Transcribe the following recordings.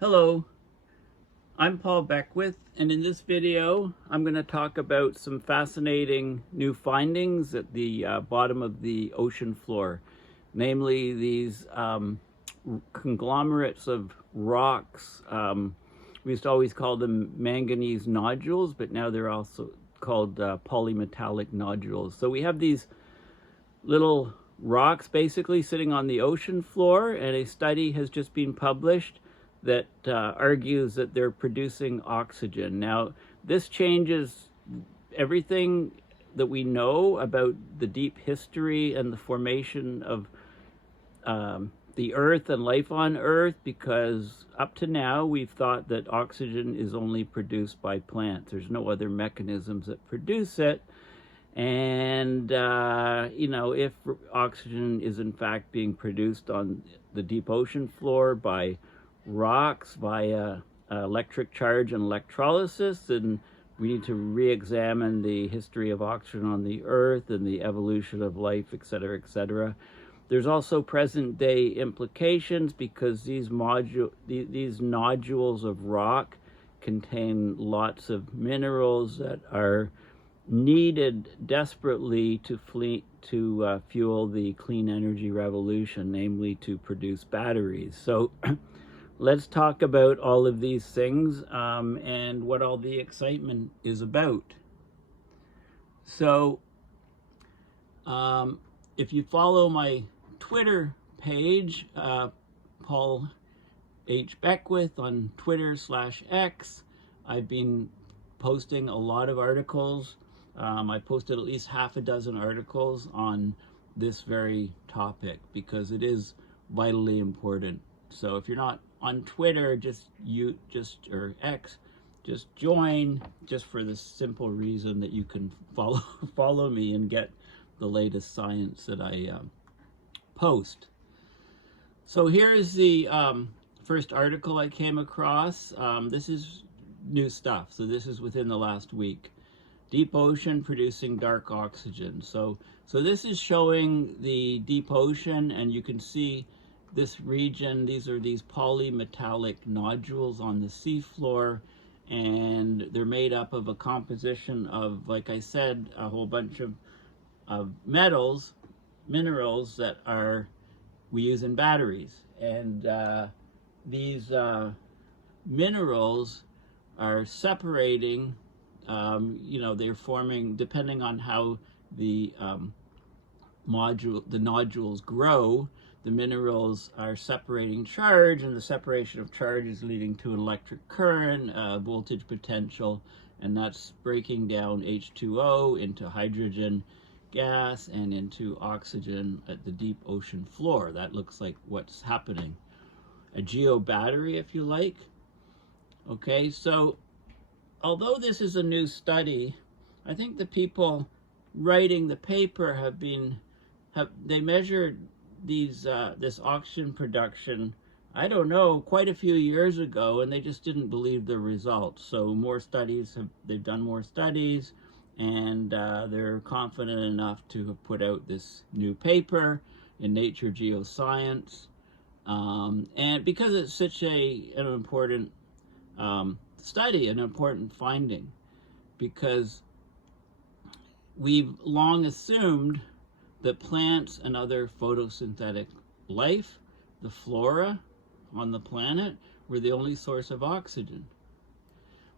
Hello, I'm Paul Beckwith, and in this video I'm going to talk about some fascinating new findings at the bottom of the ocean floor, namely these conglomerates of rocks. We used to always call them manganese nodules, but now they're also called polymetallic nodules. So we have these little rocks basically sitting on the ocean floor, and a study has just been published that argues that they're producing oxygen. Now, this changes everything that we know about the deep history and the formation of the Earth and life on Earth, because up to now we've thought that oxygen is only produced by plants. There's no other mechanisms that produce it. And, if oxygen is in fact being produced on the deep ocean floor by rocks via electric charge and electrolysis, then we need to re-examine the history of oxygen on the Earth and the evolution of life, etc., etc. There's also present day implications because these nodules of rock contain lots of minerals that are needed desperately to fuel the clean energy revolution, namely to produce batteries. So let's talk about all of these things and what all the excitement is about. So if you follow my Twitter page, Paul H. Beckwith on Twitter/X, I've been posting a lot of articles. I posted at least half a dozen articles on this very topic because it is vitally important. So if you're not on Twitter, or X, just join, just for the simple reason that you can follow me and get the latest science that I post. So here's the first article I came across. This is new stuff, so this is within the last week. Deep ocean producing dark oxygen. So this is showing the deep ocean, and you can see this region. These are these polymetallic nodules on the seafloor, and they're made up of a composition of, like I said, a whole bunch of minerals that we use in batteries. And these minerals are separating. They're forming, depending on how the nodules grow, the minerals are separating charge, and the separation of charge is leading to an electric current, voltage potential, and that's breaking down H2O into hydrogen gas and into oxygen at the deep ocean floor. That looks like what's happening. A geobattery, if you like. Okay, so although this is a new study, I think the people writing the paper they measured this oxygen production, I don't know, quite a few years ago, and they just didn't believe the results. So they've done more studies, and they're confident enough to have put out this new paper in Nature Geoscience. And because it's such an important study, an important finding, because we've long assumed that plants and other photosynthetic life, the flora on the planet, were the only source of oxygen.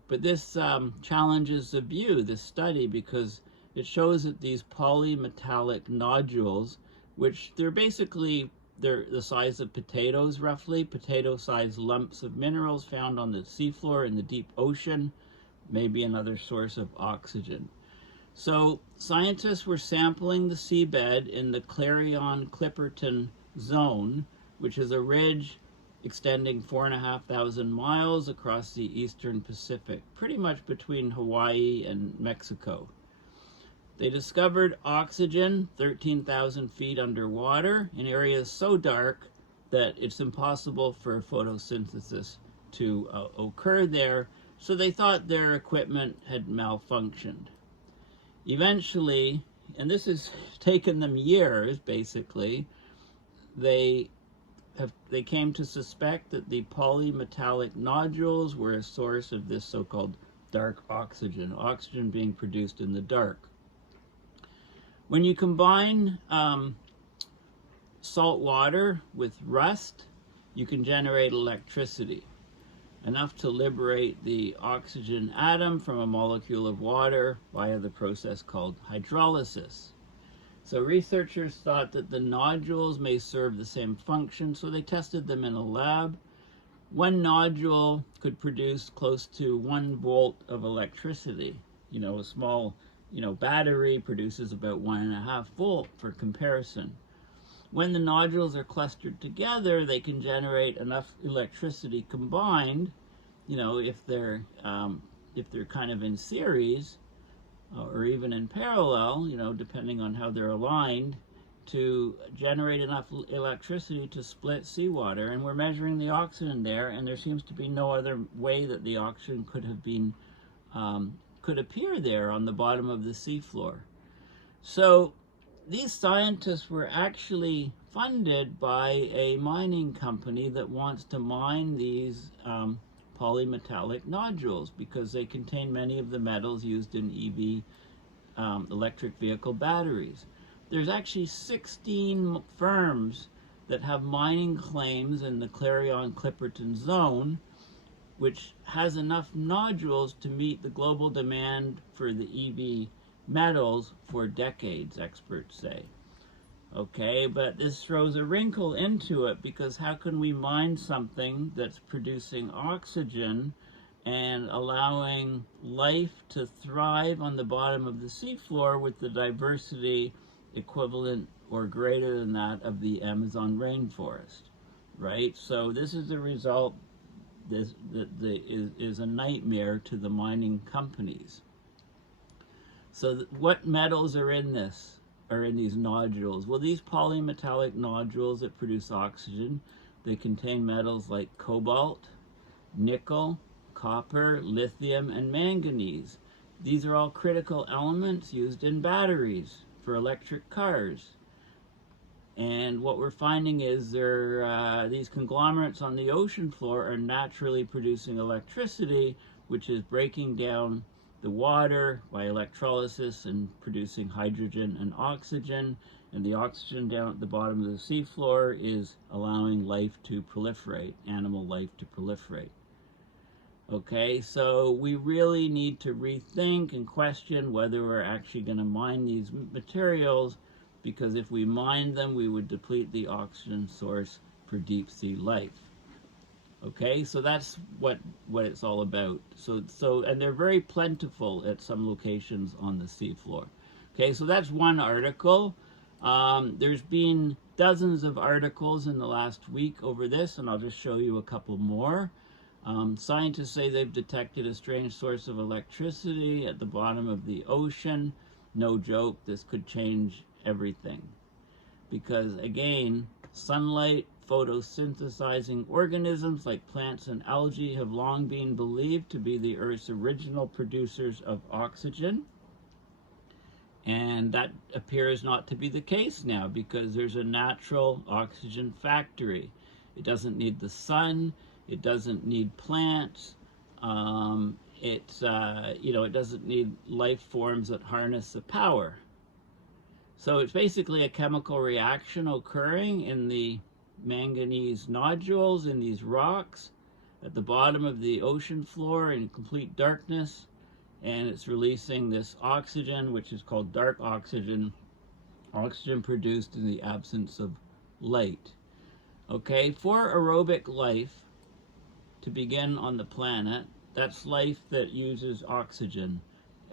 But this challenges the view, this study, because it shows that these polymetallic nodules, which they're the size of potatoes, roughly, potato-sized lumps of minerals found on the seafloor in the deep ocean, may be another source of oxygen. So scientists were sampling the seabed in the Clarion-Clipperton zone, which is a ridge extending 4,500 miles across the eastern Pacific, pretty much between Hawaii and Mexico. They discovered oxygen 13,000 feet underwater in areas so dark that it's impossible for photosynthesis to occur there, so they thought their equipment had malfunctioned. Eventually, and this has taken them years basically, they they came to suspect that the polymetallic nodules were a source of this so-called dark oxygen, oxygen being produced in the dark. When you combine salt water with rust, you can generate electricity, enough to liberate the oxygen atom from a molecule of water via the process called hydrolysis. So researchers thought that the nodules may serve the same function, so they tested them in a lab. One nodule could produce close to 1 volt of electricity. A small, battery produces about 1.5 volt for comparison. When the nodules are clustered together, they can generate enough electricity combined, if they're kind of in series or even in parallel, depending on how they're aligned, to generate enough electricity to split seawater. And we're measuring the oxygen there, and there seems to be no other way that the oxygen could appear there on the bottom of the seafloor. So these scientists were actually funded by a mining company that wants to mine these polymetallic nodules because they contain many of the metals used in EV, electric vehicle batteries. There's actually 16 firms that have mining claims in the Clarion-Clipperton zone, which has enough nodules to meet the global demand for the EV metals for decades, experts say. Okay, but this throws a wrinkle into it, because how can we mine something that's producing oxygen and allowing life to thrive on the bottom of the seafloor with the diversity equivalent or greater than that of the Amazon rainforest, right? So this is the result. This is a nightmare to the mining companies. So what metals are in this? Are in these nodules? Well, these polymetallic nodules that produce oxygen, they contain metals like cobalt, nickel, copper, lithium, and manganese. These are all critical elements used in batteries for electric cars. And what we're finding is these conglomerates on the ocean floor are naturally producing electricity, which is breaking down the water by electrolysis and producing hydrogen and oxygen, and the oxygen down at the bottom of the seafloor is allowing life to proliferate, animal life to proliferate. Okay, so we really need to rethink and question whether we're actually going to mine these materials, because if we mined them, we would deplete the oxygen source for deep sea life. Okay, so that's what it's all about. So and they're very plentiful at some locations on the seafloor. Okay, so that's one article. There's been dozens of articles in the last week over this, and I'll just show you a couple more. Scientists say they've detected a strange source of electricity at the bottom of the ocean. No joke, this could change everything. Because again, sunlight, photosynthesizing organisms like plants and algae have long been believed to be the Earth's original producers of oxygen. And that appears not to be the case now, because there's a natural oxygen factory. It doesn't need the sun, it doesn't need plants, it doesn't need life forms that harness the power. So it's basically a chemical reaction occurring in the manganese nodules in these rocks at the bottom of the ocean floor in complete darkness, and it's releasing this oxygen, which is called dark oxygen, oxygen produced in the absence of light. Okay, for aerobic life to begin on the planet, that's life that uses oxygen.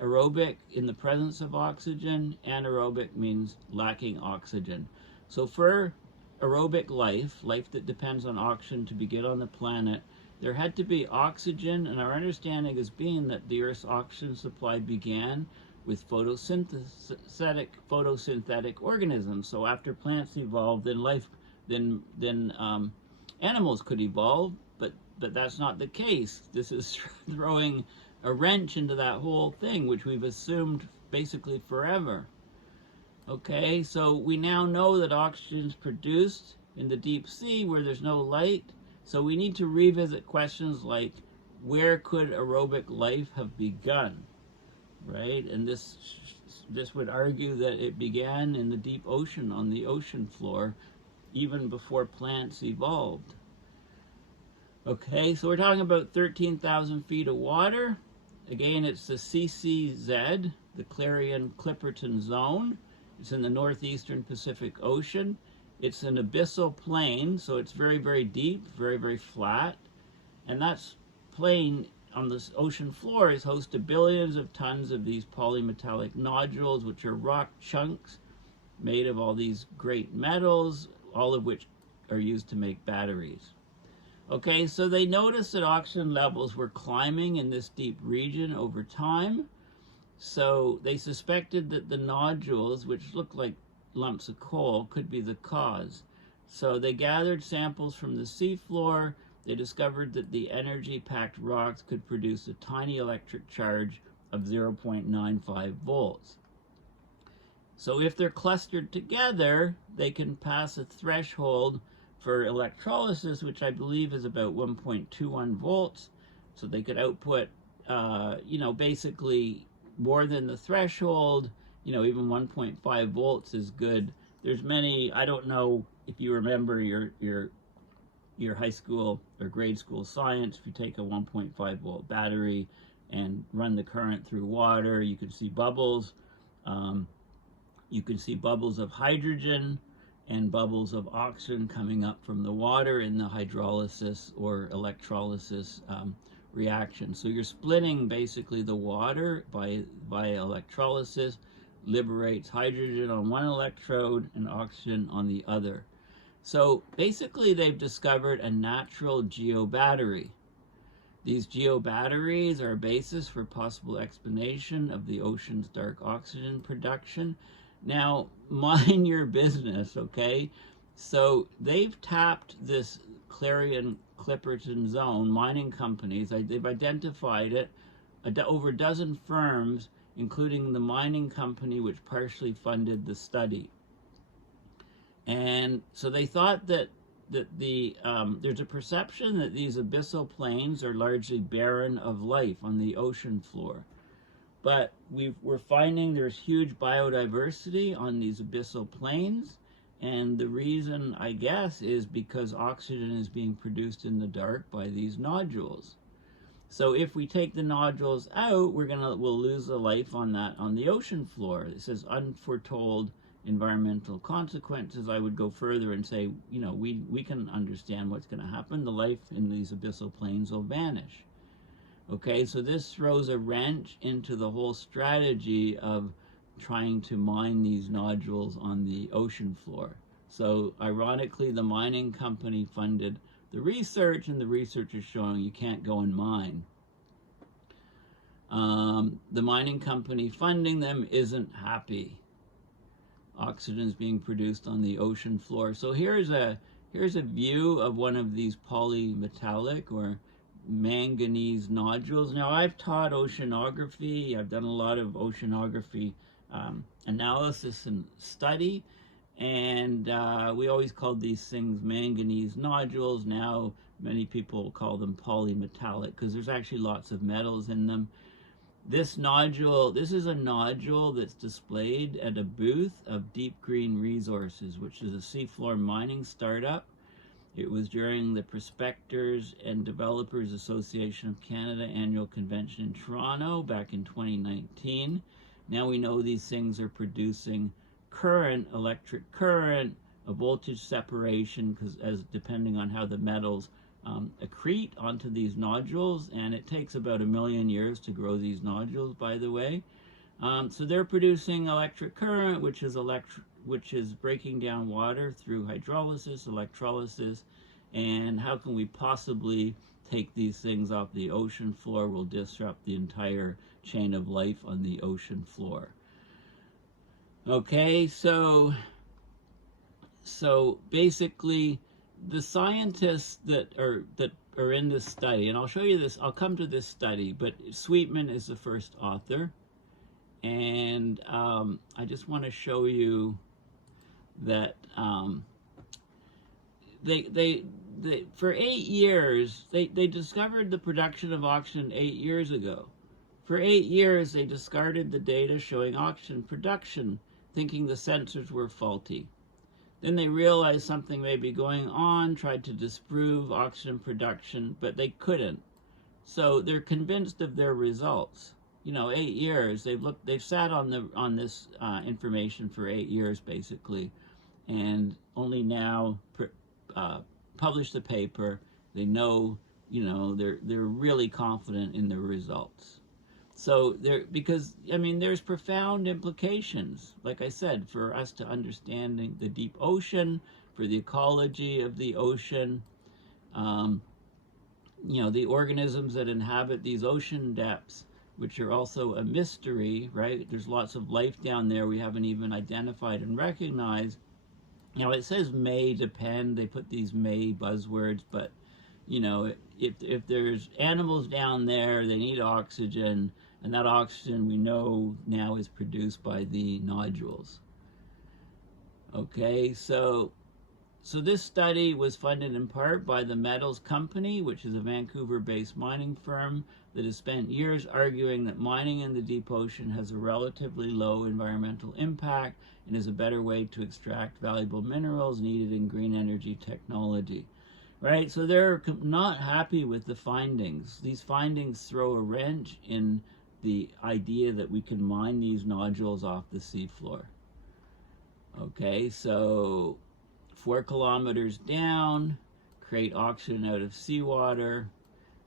Aerobic in the presence of oxygen, anaerobic means lacking oxygen. So for aerobic life that depends on oxygen to begin on the planet, there had to be oxygen, and our understanding has been that the Earth's oxygen supply began with photosynthetic organisms. So after plants evolved, then animals could evolve, but that's not the case. This is throwing a wrench into that whole thing, which we've assumed basically forever. Okay, so we now know that oxygen is produced in the deep sea where there's no light. So we need to revisit questions like, where could aerobic life have begun, right? And this would argue that it began in the deep ocean, on the ocean floor, even before plants evolved. Okay, so we're talking about 13,000 feet of water. Again, it's the CCZ, the Clarion-Clipperton Zone. It's in the northeastern Pacific Ocean. It's an abyssal plain, so it's very, very deep, very, very flat. And that's plain on the ocean floor is host to billions of tons of these polymetallic nodules, which are rock chunks made of all these great metals, all of which are used to make batteries. Okay, so they noticed that oxygen levels were climbing in this deep region over time. So they suspected that the nodules, which look like lumps of coal, could be the cause. So they gathered samples from the seafloor. They discovered that the energy-packed rocks could produce a tiny electric charge of 0.95 volts. So if they're clustered together, they can pass a threshold for electrolysis, which I believe is about 1.21 volts. So they could output, basically more than the threshold. Even 1.5 volts is good. There's many, I don't know if you remember your high school or grade school science. If you take a 1.5 volt battery and run the current through water, you can see bubbles. You can see bubbles of hydrogen and bubbles of oxygen coming up from the water in the hydrolysis or electrolysis reaction. So you're splitting basically the water by electrolysis, liberates hydrogen on one electrode and oxygen on the other. So basically they've discovered a natural geobattery. These geobatteries are a basis for possible explanation of the ocean's dark oxygen production. Now, mind your business, okay? So they've tapped this Clarion-Clipperton Zone, mining companies. They've identified it, over a dozen firms, including the mining company which partially funded the study. And so they thought that there's a perception that these abyssal plains are largely barren of life on the ocean floor. But we're finding there's huge biodiversity on these abyssal plains, and the reason, I guess, is because oxygen is being produced in the dark by these nodules. So if we take the nodules out, we'll lose the life on the ocean floor. It says unforetold environmental consequences. I would go further and say, we can understand what's going to happen. The life in these abyssal plains will vanish. Okay, so this throws a wrench into the whole strategy of trying to mine these nodules on the ocean floor. So ironically, the mining company funded the research, and the research is showing you can't go and mine. The mining company funding them isn't happy. Oxygen is being produced on the ocean floor. So here's a view of one of these polymetallic or manganese nodules. Now, I've taught oceanography. I've done a lot of oceanography analysis and study, and we always called these things manganese nodules. Now many people call them polymetallic because there's actually lots of metals in them. This is a nodule that's displayed at a booth of Deep Green Resources, which is a seafloor mining startup. It was during the Prospectors and Developers Association of Canada annual convention in Toronto back in 2019. Now we know these things are producing current, electric current, a voltage separation, depending on how the metals accrete onto these nodules, and it takes about 1 million years to grow these nodules, by the way. So they're producing electric current, which is breaking down water through hydrolysis, electrolysis, and how can we possibly take these things off the ocean floor? Will disrupt the entire chain of life on the ocean floor. Okay, so basically the scientists that are in this study, and I'll show you this, I'll come to this study, but Sweetman is the first author. And I just want to show you that they for 8 years, they discovered the production of oxygen 8 years ago. For 8 years, they discarded the data showing oxygen production, thinking the sensors were faulty. Then they realized something may be going on, tried to disprove oxygen production, but they couldn't. So they're convinced of their results. 8 years, they've sat on this information for 8 years basically, and only now publish the paper. They know, they're really confident in their results. So because there's profound implications, like I said, for us to understanding the deep ocean, for the ecology of the ocean, the organisms that inhabit these ocean depths, which are also a mystery, right? There's lots of life down there we haven't even identified and recognized. It says may depend, they put these may buzzwords, but if there's animals down there, they need oxygen, and that oxygen we know now is produced by the nodules. Okay, so this study was funded in part by the Metals Company, which is a Vancouver-based mining firm that has spent years arguing that mining in the deep ocean has a relatively low environmental impact and is a better way to extract valuable minerals needed in green energy technology. Right, so they're not happy with the findings. These findings throw a wrench in the idea that we can mine these nodules off the seafloor. Okay, so 4 kilometers down, create oxygen out of seawater,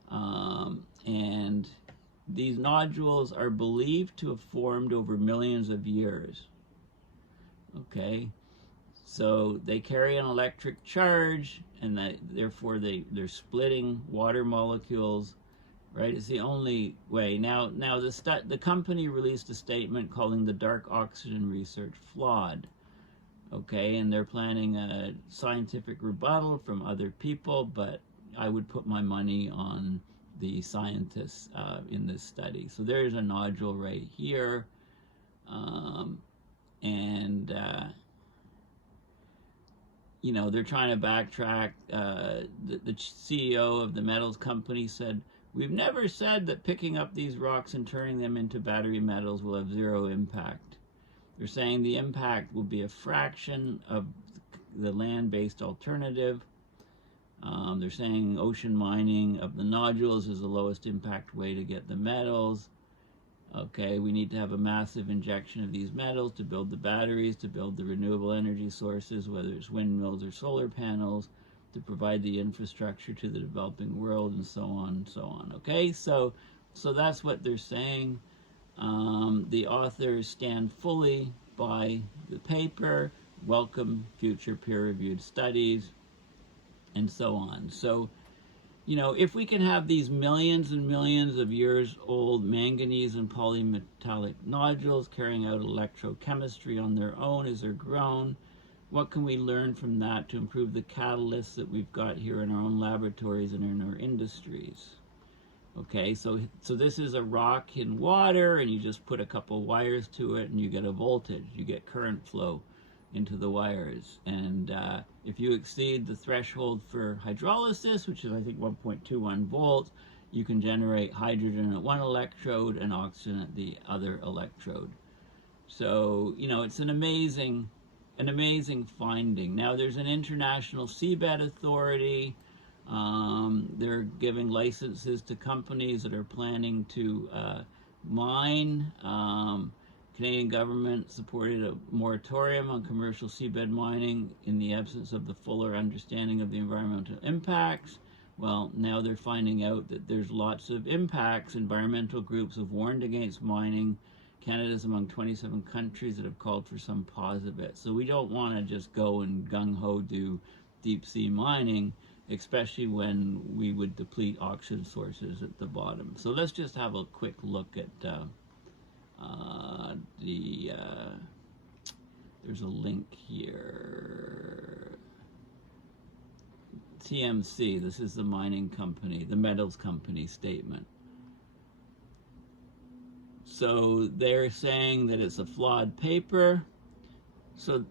and these nodules are believed to have formed over millions of years. Okay, so they carry an electric charge, and therefore they're splitting water molecules, right? It's the only way. Now the company released a statement calling the dark oxygen research flawed. Okay, and they're planning a scientific rebuttal from other people, but I would put my money on the scientists in this study. So there's a nodule right here, and they're trying to backtrack. The CEO of the metals company said, "We've never said that picking up these rocks and turning them into battery metals will have zero impact." They're saying the impact will be a fraction of the land-based alternative. They're saying ocean mining of the nodules is the lowest impact way to get the metals. Okay, we need to have a massive injection of these metals to build the batteries, to build the renewable energy sources, whether it's windmills or solar panels, to provide the infrastructure to the developing world, and so on and so on. Okay, so that's what they're saying. The authors stand fully by the paper, welcome future peer-reviewed studies, and so on. So, if we can have these millions and millions of years old manganese and polymetallic nodules carrying out electrochemistry on their own as they're grown, what can we learn from that to improve the catalysts that we've got here in our own laboratories and in our industries? Okay, so this is a rock in water, and you just put a couple wires to it and you get a voltage, you get current flow into the wires. And if you exceed the threshold for hydrolysis, which is I think 1.21 volts, you can generate hydrogen at one electrode and oxygen at the other electrode. So, it's an amazing finding. Now there's an international seabed authority. They're giving licenses to companies that are planning to mine. Canadian government supported a moratorium on commercial seabed mining in the absence of the fuller understanding of the environmental impacts. Well, now they're finding out that there's lots of impacts. Environmental groups have warned against mining. Canada's among 27 countries that have called for some pause of it. So we don't want to just go and gung-ho do deep sea mining, especially when we would deplete oxygen sources at the bottom. So let's just have a quick look at there's a link here. TMC, this is the mining company, the metals company statement. So they're saying that it's a flawed paper. So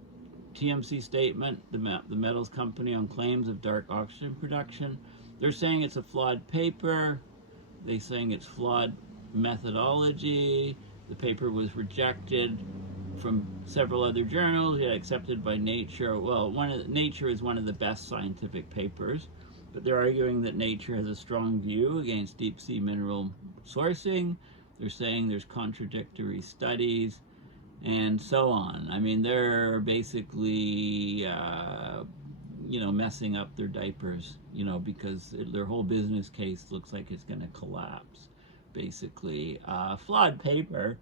TMC statement, the metals company, on claims of dark oxygen production. They're saying it's a flawed paper. They're saying it's flawed methodology. The paper was rejected from several other journals, yet accepted by Nature. Well, Nature is one of the best scientific papers, but they're arguing that Nature has a strong view against deep sea mineral sourcing. They're saying there's contradictory studies and so on. I mean, they're basically, messing up their diapers, because their whole business case looks like it's going to collapse, basically. Flawed paper.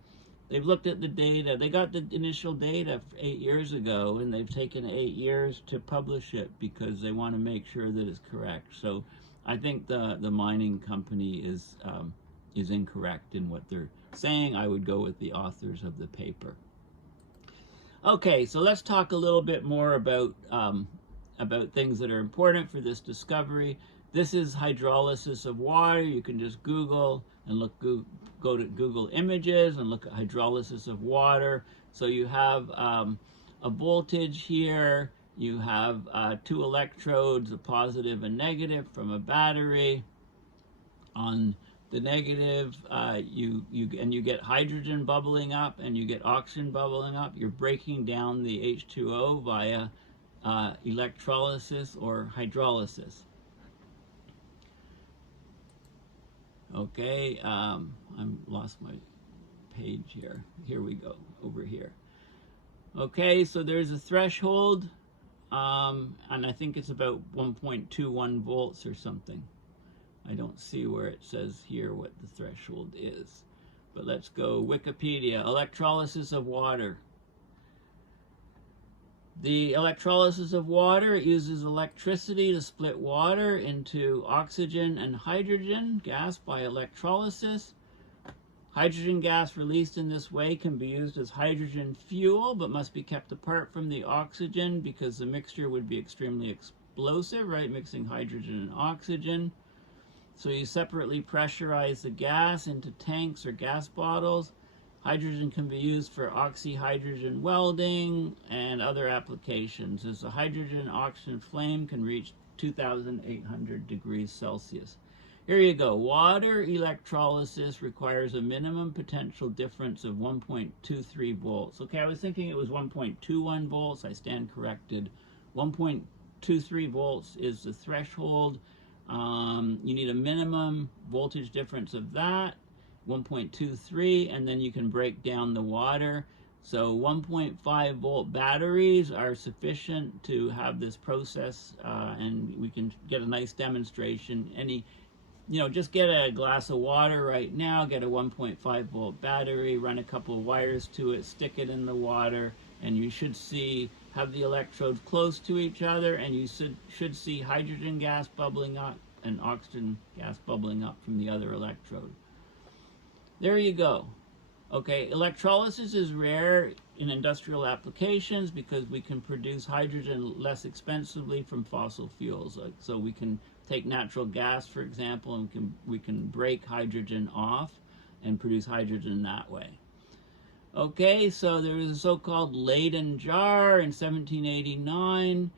They've looked at the data. They got the initial data 8 years ago, and they've taken 8 years to publish it because they want to make sure that it's correct. So I think the mining company is incorrect in what they're saying. I would go with the authors of the paper. Okay, so let's talk a little bit more about things that are important for this discovery. This is hydrolysis of water. You can just Google and go to Google Images and look at hydrolysis of water. So you have a voltage here. You have 2 electrodes, a positive and negative, from a battery. On the negative, you get hydrogen bubbling up and you get oxygen bubbling up. You're breaking down the H2O via electrolysis or hydrolysis. Okay, I'm lost my page here. Here we go, over here. Okay, so there's a threshold, and I think it's about 1.21 volts or something. I don't see where it says here what the threshold is. But let's go Wikipedia. Electrolysis of water. The electrolysis of water uses electricity to split water into oxygen and hydrogen gas by electrolysis. Hydrogen gas released in this way can be used as hydrogen fuel, but must be kept apart from the oxygen because the mixture would be extremely explosive, right? Mixing hydrogen and oxygen. So you separately pressurize the gas into tanks or gas bottles. Hydrogen can be used for oxyhydrogen welding and other applications, as the hydrogen-oxygen flame can reach 2,800 degrees Celsius. Here you go. Water electrolysis requires a minimum potential difference of 1.23 volts. Okay, I was thinking it was 1.21 volts. I stand corrected. 1.23 volts is the threshold. You need a minimum voltage difference of that, 1.23, and then you can break down the water. So 1.5 volt batteries are sufficient to have this process, and we can get a nice demonstration. Just get a glass of water right now, get a 1.5 volt battery, run a couple of wires to it, stick it in the water, and you should have the electrodes close to each other, and you should see hydrogen gas bubbling up and oxygen gas bubbling up from the other electrode. There you go. Okay, electrolysis is rare in industrial applications because we can produce hydrogen less expensively from fossil fuels. So we can take natural gas, for example, and we can break hydrogen off and produce hydrogen that way. Okay, so there was a so-called Leyden jar in 1789.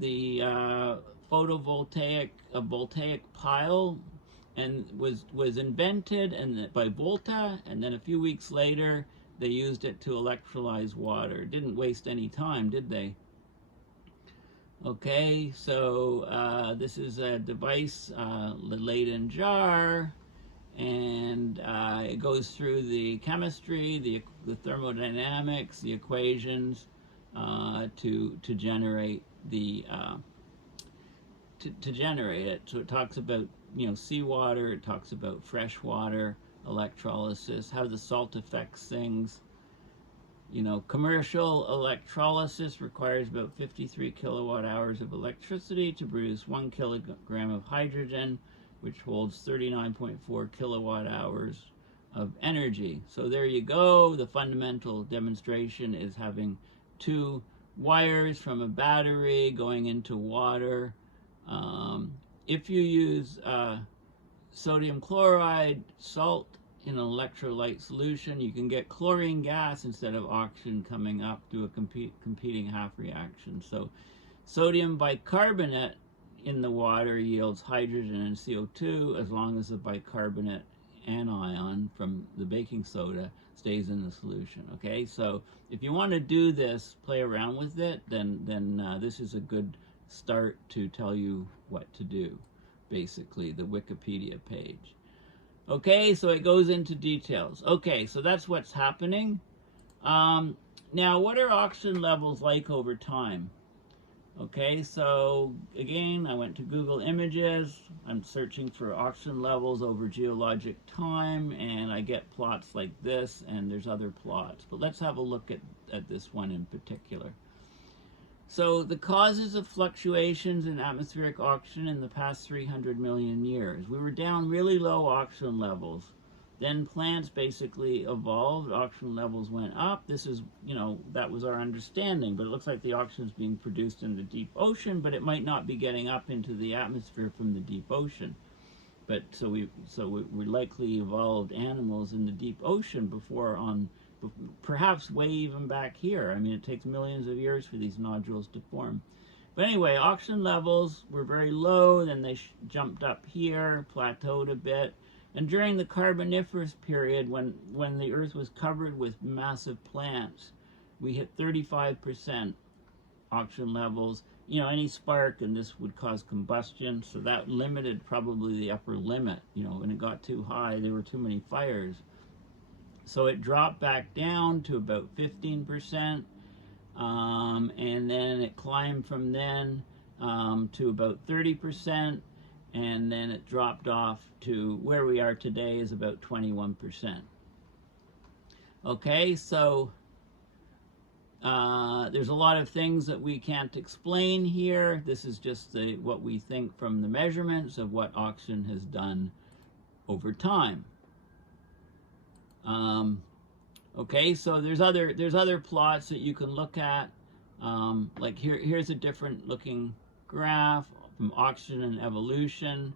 The voltaic pile was invented by Volta, and then a few weeks later they used it to electrolyze water. Didn't waste any time, did they? Okay, so this is a device, the Leyden jar, and it goes through the chemistry, the thermodynamics, the equations to generate to generate it. So it talks about seawater, it talks about freshwater electrolysis, how the salt affects things. Commercial electrolysis requires about 53 kilowatt hours of electricity to produce 1 kilogram of hydrogen, which holds 39.4 kilowatt hours of energy. So there you go. The fundamental demonstration is having 2 wires from a battery going into water. If you use sodium chloride, salt, in an electrolyte solution, you can get chlorine gas instead of oxygen coming up through a competing half reaction. So sodium bicarbonate in the water yields hydrogen and CO2 as long as the bicarbonate anion from the baking soda stays in the solution. Okay, so if you want to do this, play around with it, then this is a good start to tell you what to do, basically, the Wikipedia page. Okay, so it goes into details. Okay, so that's what's happening. Now, what are oxygen levels like over time? Okay, so again, I went to Google Images. I'm searching for oxygen levels over geologic time, and I get plots like this, and there's other plots. But let's have a look at this one in particular. So the causes of fluctuations in atmospheric oxygen in the past 300 million years. We were down really low oxygen levels. Then plants basically evolved, oxygen levels went up. This is, that was our understanding, but it looks like the oxygen is being produced in the deep ocean, but it might not be getting up into the atmosphere from the deep ocean. But so we likely evolved animals in the deep ocean before perhaps way even back here. I mean, it takes millions of years for these nodules to form. But anyway, oxygen levels were very low, then they jumped up here, plateaued a bit. And during the Carboniferous period, when the Earth was covered with massive plants, we hit 35% oxygen levels. Any spark and this would cause combustion, so that limited probably the upper limit. When it got too high, there were too many fires. So it dropped back down to about 15%, and then it climbed from then to about 30%, and then it dropped off to where we are today is about 21%. Okay, so there's a lot of things that we can't explain here. This is just what we think from the measurements of what oxygen has done over time. Okay, so there's other plots that you can look at. Like here's a different looking graph from Oxygen and Evolution,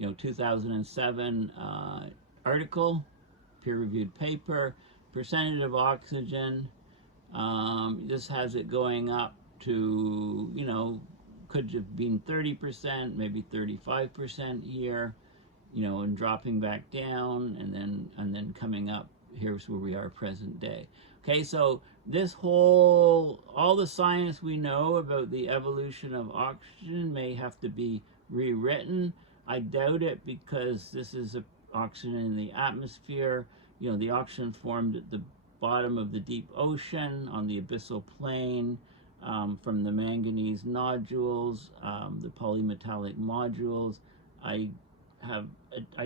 2007 article, peer-reviewed paper, percentage of oxygen. This has it going up to, could have been 30%, maybe 35% here, and dropping back down, and then coming up. Here's where we are present day. Okay, so all the science we know about the evolution of oxygen may have to be rewritten. I doubt it, because this is oxygen in the atmosphere. The oxygen formed at the bottom of the deep ocean on the abyssal plain from the manganese nodules, the polymetallic modules. I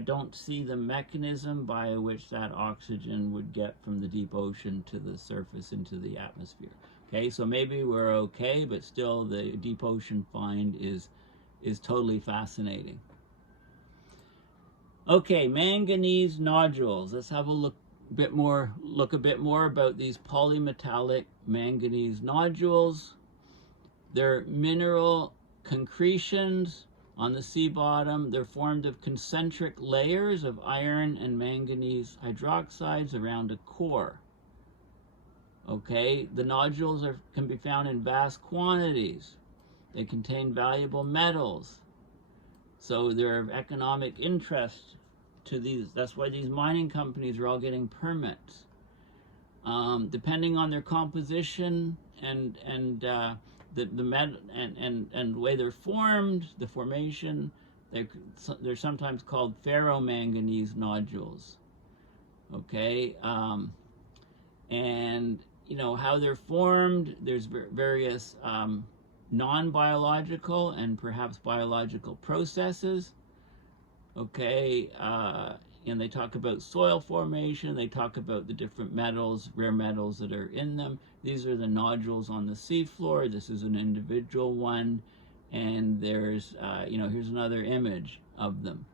don't see the mechanism by which that oxygen would get from the deep ocean to the surface into the atmosphere. Okay, so maybe we're okay, but still the deep ocean find is totally fascinating. Okay, manganese nodules. Let's have a look a bit more about these polymetallic manganese nodules. They're mineral concretions on the sea bottom. They're formed of concentric layers of iron and manganese hydroxides around a core. Okay, the nodules can be found in vast quantities. They contain valuable metals. So they're of economic interest to these. That's why these mining companies are all getting permits. Depending on their composition and the metal and the way they're formed, the formation, they're sometimes called ferromanganese nodules. Okay, and how they're formed. There's various non-biological and perhaps biological processes. Okay, and they talk about soil formation. They talk about the different metals, rare metals that are in them. These are the nodules on the seafloor. This is an individual one, and there's here's another image of them.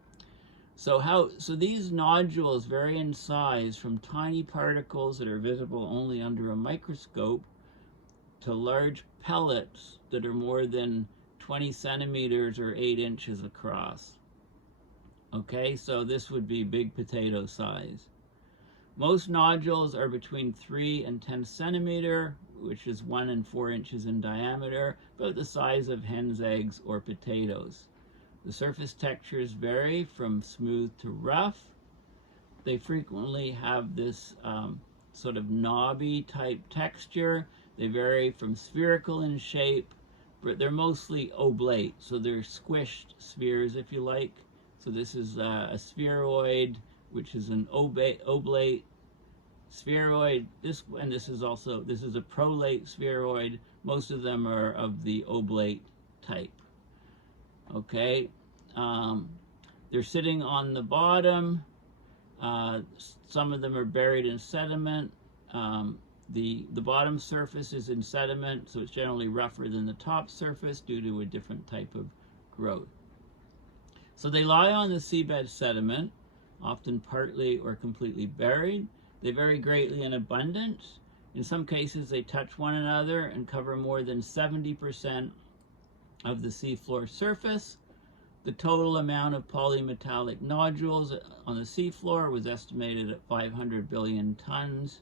So these nodules vary in size from tiny particles that are visible only under a microscope to large pellets that are more than 20 centimeters or 8 inches across. Okay, so this would be big potato size. Most nodules are between 3 and 10 centimeter, which is 1 and 4 inches in diameter, about the size of hen's eggs or potatoes. The surface textures vary from smooth to rough. They frequently have this sort of knobby type texture. They vary from spherical in shape, but they're mostly oblate, so they're squished spheres, if you like. So this is a spheroid, which is an oblate spheroid. This is a prolate spheroid. Most of them are of the oblate type. Okay, they're sitting on the bottom. Some of them are buried in sediment. The bottom surface is in sediment, so it's generally rougher than the top surface due to a different type of growth. So they lie on the seabed sediment, often partly or completely buried. They vary greatly in abundance. In some cases, they touch one another and cover more than 70% of the seafloor surface. The total amount of polymetallic nodules on the seafloor was estimated at 500 billion tons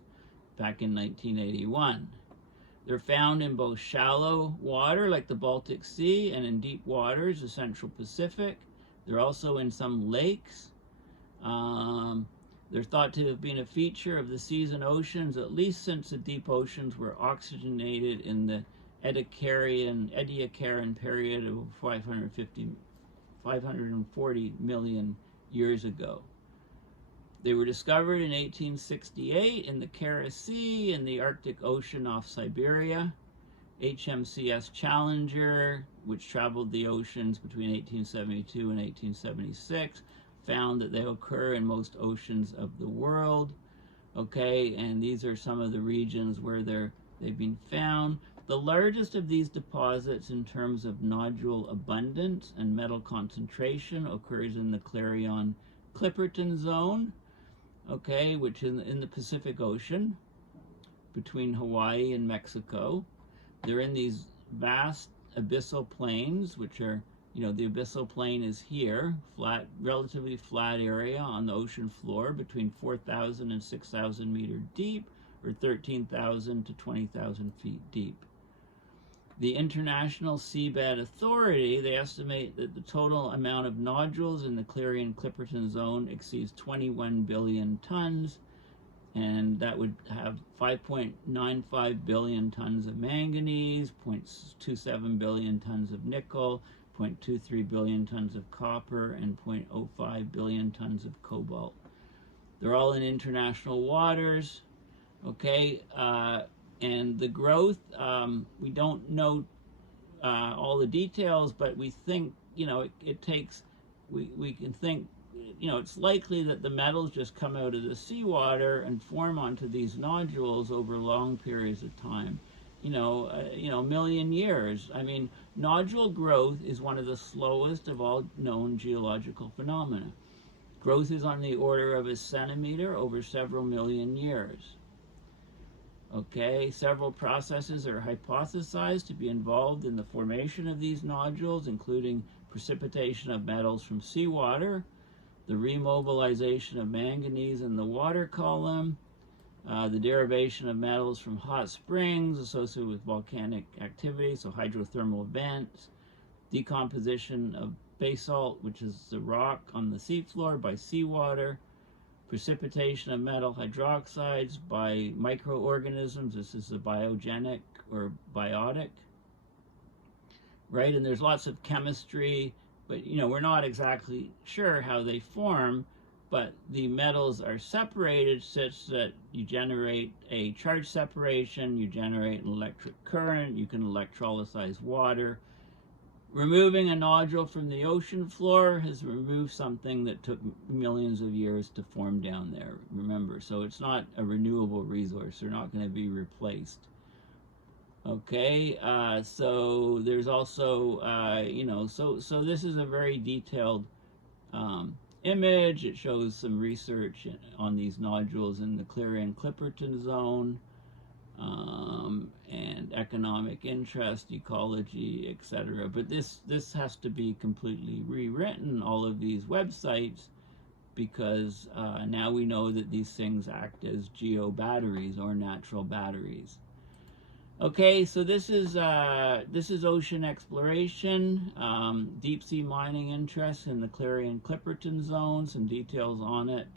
back in 1981. They're found in both shallow water, like the Baltic Sea, and in deep waters, the Central Pacific. They're also in some lakes. They're thought to have been a feature of the seas and oceans, at least since the deep oceans were oxygenated in the Ediacaran period of 540 million years ago. They were discovered in 1868 in the Kara Sea in the Arctic Ocean off Siberia. HMCS Challenger, which traveled the oceans between 1872 and 1876, found that they occur in most oceans of the world. Okay, and these are some of the regions where they've been found. The largest of these deposits in terms of nodule abundance and metal concentration occurs in the Clarion-Clipperton zone, okay, which is in the Pacific Ocean between Hawaii and Mexico. They're in these vast abyssal plains, which are, the abyssal plain is here, relatively flat area on the ocean floor between 4,000 and 6,000 meters deep, or 13,000 to 20,000 feet deep. The International Seabed Authority, they estimate that the total amount of nodules in the Clarion-Clipperton zone exceeds 21 billion tons, and that would have 5.95 billion tons of manganese, 0.27 billion tons of nickel, 0.23 billion tons of copper, and 0.05 billion tons of cobalt. They're all in international waters, okay? And the growth, we don't know all the details, but we think, it takes, we can think, it's likely that the metals just come out of the seawater and form onto these nodules over long periods of time. A million years. I mean, nodule growth is one of the slowest of all known geological phenomena. Growth is on the order of a centimeter over several million years. Okay, several processes are hypothesized to be involved in the formation of these nodules, including precipitation of metals from seawater, the remobilization of manganese in the water column, the derivation of metals from hot springs associated with volcanic activity, so hydrothermal vents, decomposition of basalt, which is the rock on the seafloor, by seawater, precipitation of metal hydroxides by microorganisms. This is the biogenic or biotic, right? And there's lots of chemistry, but we're not exactly sure how they form, but the metals are separated such that you generate a charge separation, you generate an electric current, you can electrolyze water. Removing a nodule from the ocean floor has removed something that took millions of years to form down there, remember. So it's not a renewable resource. They're not going to be replaced. Okay, so there's also, so this is a very detailed image. It shows some research on these nodules in the Clarion-Clipperton zone. And economic interest, ecology, etc. But this has to be completely rewritten, all of these websites, because now we know that these things act as geobatteries or natural batteries. Okay, so this is ocean exploration, deep sea mining interests in the Clarion-Clipperton zone, some details on it.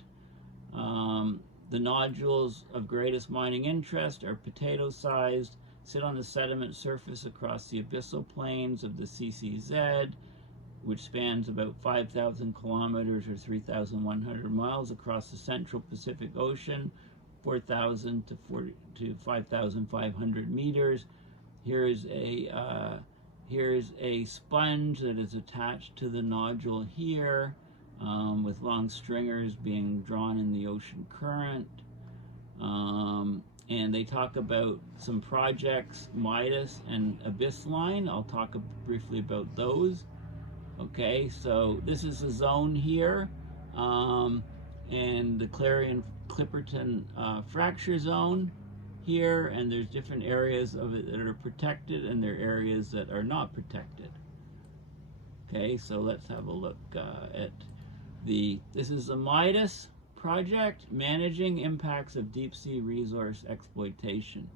The nodules of greatest mining interest are potato-sized, sit on the sediment surface across the abyssal plains of the CCZ, which spans about 5,000 kilometers or 3,100 miles across the central Pacific Ocean, 4,000 to 5,500 meters. Here's a sponge that is attached to the nodule here, with long stringers being drawn in the ocean current. And they talk about some projects, Midas and Abyssline. I'll talk briefly about those. Okay, so this is a zone here, and the Clarion-Clipperton fracture zone here, and there's different areas of it that are protected, and there are areas that are not protected. Okay, so let's have a look at this is the Midas project, managing impacts of deep sea resource exploitation.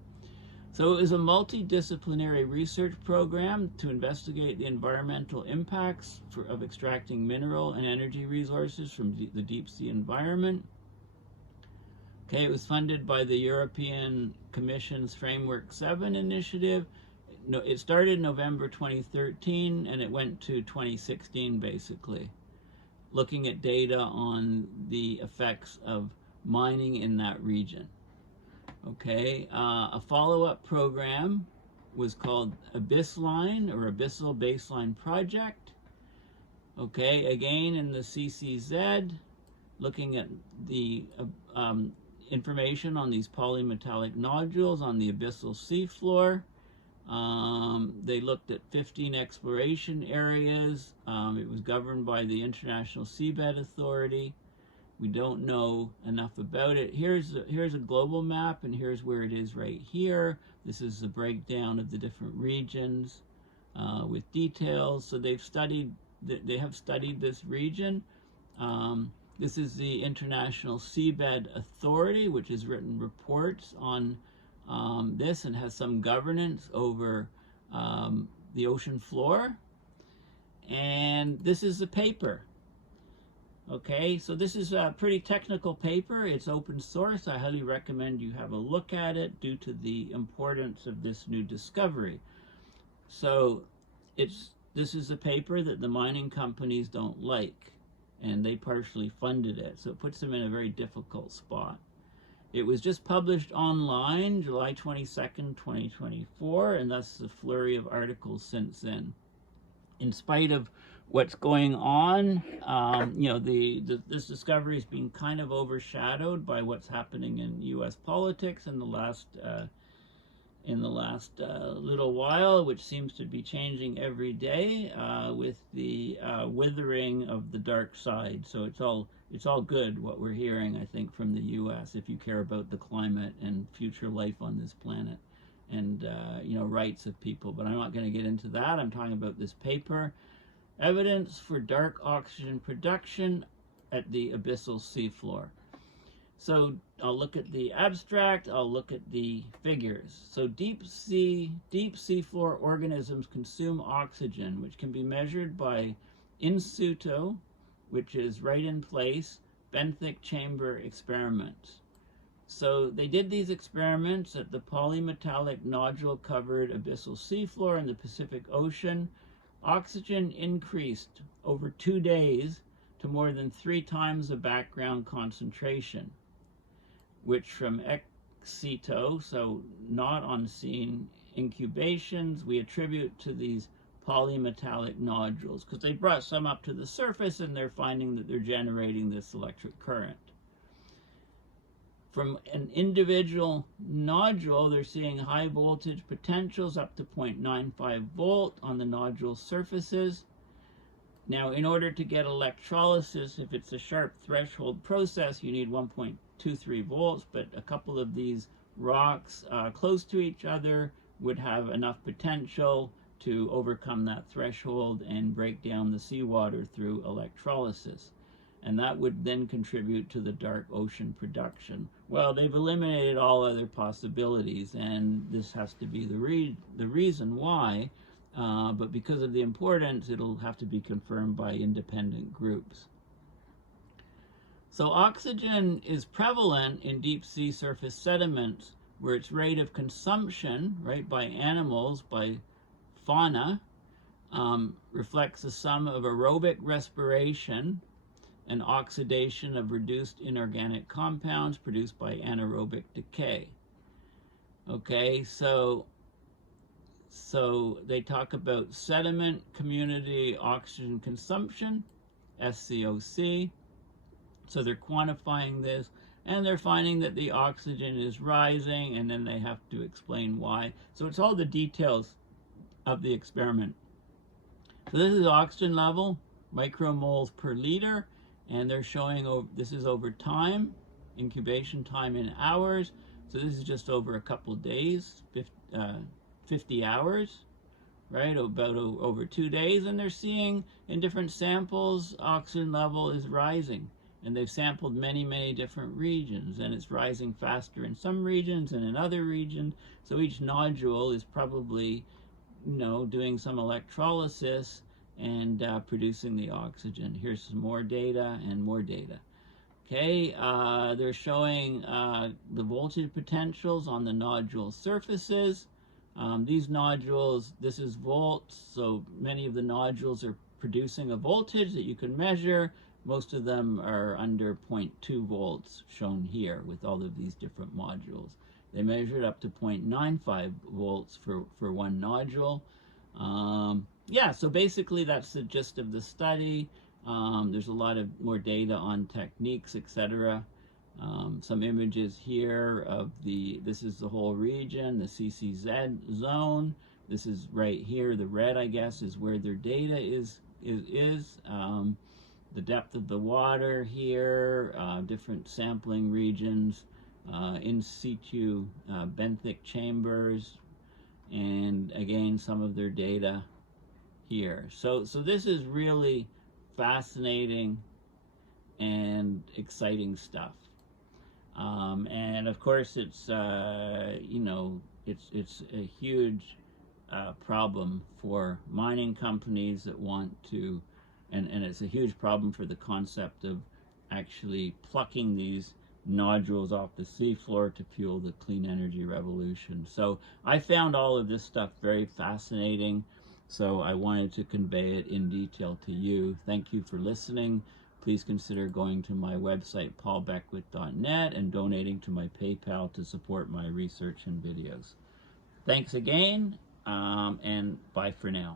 So it was a multidisciplinary research program to investigate the environmental impacts of extracting mineral and energy resources from the deep sea environment. Okay, it was funded by the European Commission's Framework 7 initiative. It started November 2013 and it went to 2016 basically, looking at data on the effects of mining in that region. Okay, a follow-up program was called Abyssline, or Abyssal Baseline Project. Okay, again in the CCZ, looking at the information on these polymetallic nodules on the abyssal seafloor. They looked at 15 exploration areas. It was governed by the International Seabed Authority. We don't know enough about it. Here's a global map, and here's where it is right here. This is the breakdown of the different regions with details. So they have studied this region. This is the International Seabed Authority, which has written reports on this and has some governance over the ocean floor. And this is the paper. Okay, so this is a pretty technical paper. It's open source. I highly recommend you have a look at it due to the importance of this new discovery. So this is a paper that the mining companies don't like, and they partially funded it, so it puts them in a very difficult spot. It was just published online July 22nd, 2024, and thus the flurry of articles since then. In spite of what's going on, you know, this discovery has been kind of overshadowed by what's happening in U.S. politics in the last little while, which seems to be changing every day with the withering of the dark side. So it's all good what we're hearing, I think, from the U.S. if you care about the climate and future life on this planet and you know, rights of people. But I'm not going to get into that. I'm talking about this paper. Evidence for dark oxygen production at the abyssal seafloor. So I'll look at the abstract, I'll look at the figures. So deep seafloor organisms consume oxygen, which can be measured by in situ, which is right in place, benthic chamber experiments. So they did these experiments at the polymetallic nodule covered abyssal seafloor in the Pacific Ocean. Oxygen increased over 2 days to more than 3 times the background concentration, which from ex situ, so not on scene incubations, we attribute to these polymetallic nodules, because they brought some up to the surface and they're finding that they're generating this electric current. From an individual nodule, they're seeing high voltage potentials up to 0.95 volt on the nodule surfaces. Now, in order to get electrolysis, if it's a sharp threshold process, you need 1.23 volts, but a couple of these rocks close to each other would have enough potential to overcome that threshold and break down the seawater through electrolysis. and that would then contribute to the dark ocean production. Well, they've eliminated all other possibilities, and this has to be the reason why, but because of the importance, it'll have to be confirmed by independent groups. So oxygen is prevalent in deep sea surface sediments where its rate of consumption, right, by animals, by fauna, reflects the sum of aerobic respiration and oxidation of reduced inorganic compounds produced by anaerobic decay. Okay, so they talk about sediment community oxygen consumption, SCOC. So they're quantifying this, and they're finding that the oxygen is rising, and then they have to explain why. So it's all the details of the experiment. So this is oxygen level, micromoles per liter, and they're showing this is over time, incubation time in hours. So this is just over a couple days, 50 hours, right? About over 2 days, and they're seeing in different samples oxygen level is rising. And they've sampled many, many different regions, and it's rising faster in some regions and in other regions. So each nodule is probably, doing some electrolysis and producing the oxygen. Here's some more data and more data. Okay, they're showing the voltage potentials on the nodule surfaces. These nodules, this is volts, so many of the nodules are producing a voltage that you can measure. Most of them are under 0.2 volts, shown here with all of these different modules. They measured up to 0.95 volts for one nodule. Yeah, so basically that's the gist of the study. There's a lot of more data on techniques, etc. Some images here of this is the whole region, the CCZ zone. This is right here, the red, I guess, is where their data is. The depth of the water here, different sampling regions, in situ benthic chambers, and again some of their data here. So this is really fascinating and exciting stuff. And of course it's it's a huge problem for mining companies that want to, and it's a huge problem for the concept of actually plucking these nodules off the seafloor to fuel the clean energy revolution. So I found all of this stuff very fascinating, so I wanted to convey it in detail to you. Thank you for listening. Please consider going to my website, paulbeckwith.net, and donating to my PayPal to support my research and videos. Thanks again, and bye for now.